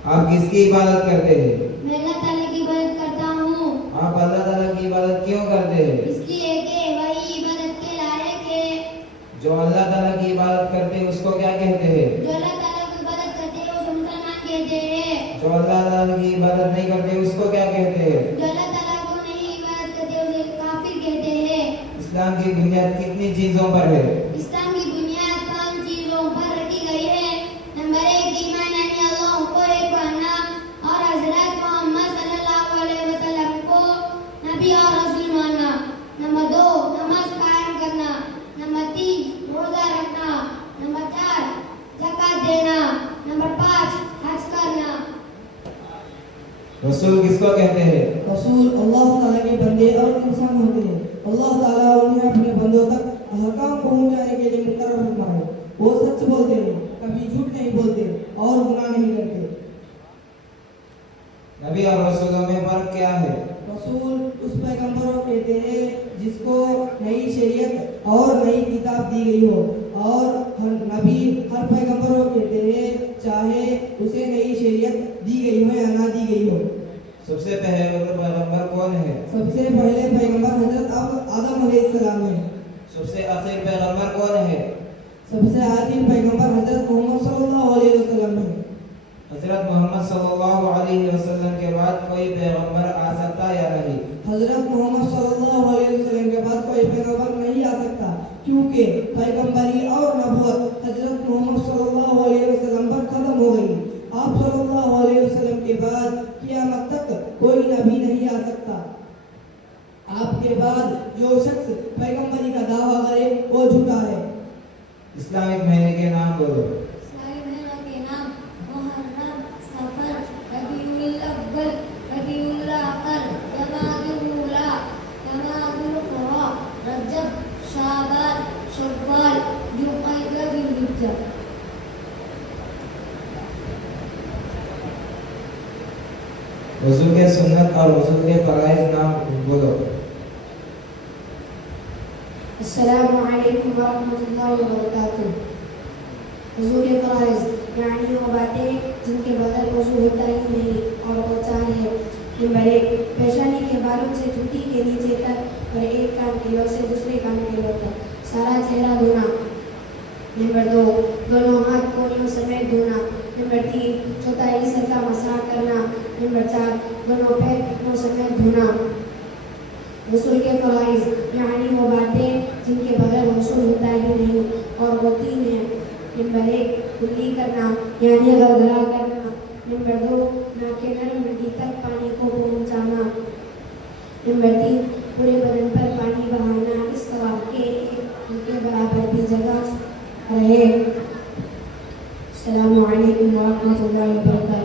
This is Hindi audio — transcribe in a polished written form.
आप किसकी इबादत करते हैं? मैं अल्लाह ताला की इबादत करता हूँ। आप अल्लाह ताला की इबादत क्यों करते हैं? इसलिए कि वही इबादत के लायक है। जो अल्लाह ताला की इबादत करते हैं उसको क्या कहते हैं? जो अल्लाह ताला की इबादत करते हैं उसे मुसलमान कहते हैं। जो अल्लाह ताला की इबादत नहीं करते उसको क्या कहते हैं? जो अल्लाह ताला को नहीं इबादत करते उसे काफिर कहते हैं। इस्लाम की बुनियाद कितनी चीजों पर है? इस्लाम की बुनियाद 5 चीजों पर रखी गई है। नंबर 1 ईमान यानी अल्लाह को एक मानना और हजरत मोहम्मद सल्लल्लाहु अलैहि वसल्लम को नबी और रसूल मानना। नंबर 2 नमाज कायम करना। नंबर 3 रोजा रखना। नंबर 4 ज़कात देना। नंबर 5 हज करना। रसूल किसको कहते हैं? रसूल अल्लाह ताला के बंदे और इंसान होते हैं। अल्लाह ताला उन्हें अपने बंदों तक अहकाम पहुंचाने के लिए मुकर्रर फरमाए। वो सच बोलते हैं, कभी झूठ नहीं बोलते और गुनाह नहीं करते। नबी और रसूलों में फर्क क्या है? रसूल उस पैगंबरों कहते हैं जिसको नई शरीयत और नई किताब दी गई हो, और नबी हर पैगंबरों कहते हैं चाहे उसे नई शरीयत दी गई हो या ना दी गई हो। सबसे पहले पैगंबर कौन है? सबसे पहले पैगंबर हजरत आदम अलैहिस्सलाम है। सबसे आखिर पैगंबर कौन है? सबसे आखिर पैगंबर हजरत मोहम्मद सल्लल्लाहु अलैहि वसल्लम है। हजरत मोहम्मद सल्लल्लाहु अलैहि वसल्लम के बाद कोई पैगंबर आ सकता या नहीं? हजरत मोहम्मद सल्लल्लाहु अलैहि वसल्लम के बाद कोई पैगंबर नहीं आ सकता, क्योंकि पैगंबरी और नबूवत हजरत मोहम्मद सल्लल्लाहु अलैहि वसल्लम पर खत्म हो गई। आप सल्लल्लाहु अलैहि वसल्लम के बाद क़यामत तक कोई नबी नहीं आ सकता। आपके बाद जो शख्स पैगंबरी का दावा करे वो झूठा है। इस्लामिक महीने के नाम बोलो। इस्लामी महीनों के नाम मुहर्रम, सफर, रबीउल अव्वल, रबीउल आखिर, जमादुल ऊला, जमादुल क़ुरा, रजब, शाबान, शव्वाल, जुल्क़अदा, ज़ुल्हिज्जा। वज़ू के सुन्नत और वज़ू के फ़राइज़ नाम बोलो। अस्सलामु अलैकुम वरहमतुल्लाहि वबरकातुहू। वज़ू के फ़राइज़ यानी वो बातें जिनके बगैर वज़ू होता ही नहीं, और वो चार है। नंबर 1 पेशानी के बालों से छुट्टी के नीचे तक और एक कान की लोग से दूसरे कान की लोग तक सारा चेहरा धोना। नंबर 2 दोनों हाथ कोहनियों समेत धोना। नंबर 3 चौथाई हिस्से का मसाह करना। नंबर 4 दोनों पैर घुटनों समेत धोना। वज़ू के फ़राइज़ यानी वो बातें जिनके बगैर वज़ू होता ही नहीं, और वो 3 हैं। नंबर 1 कुल्ली करना यानी गरगरा करना। नंबर 2 नाक के नरम हड्डी तक पानी को पहुंचाना। नंबर 3 पूरे बदन पर पानी बहाना इस तरह के उनके बराबर भी जगह रहे। अस्सलामु अलैकुम वरहमतुल्लाहि वबरकातुहू।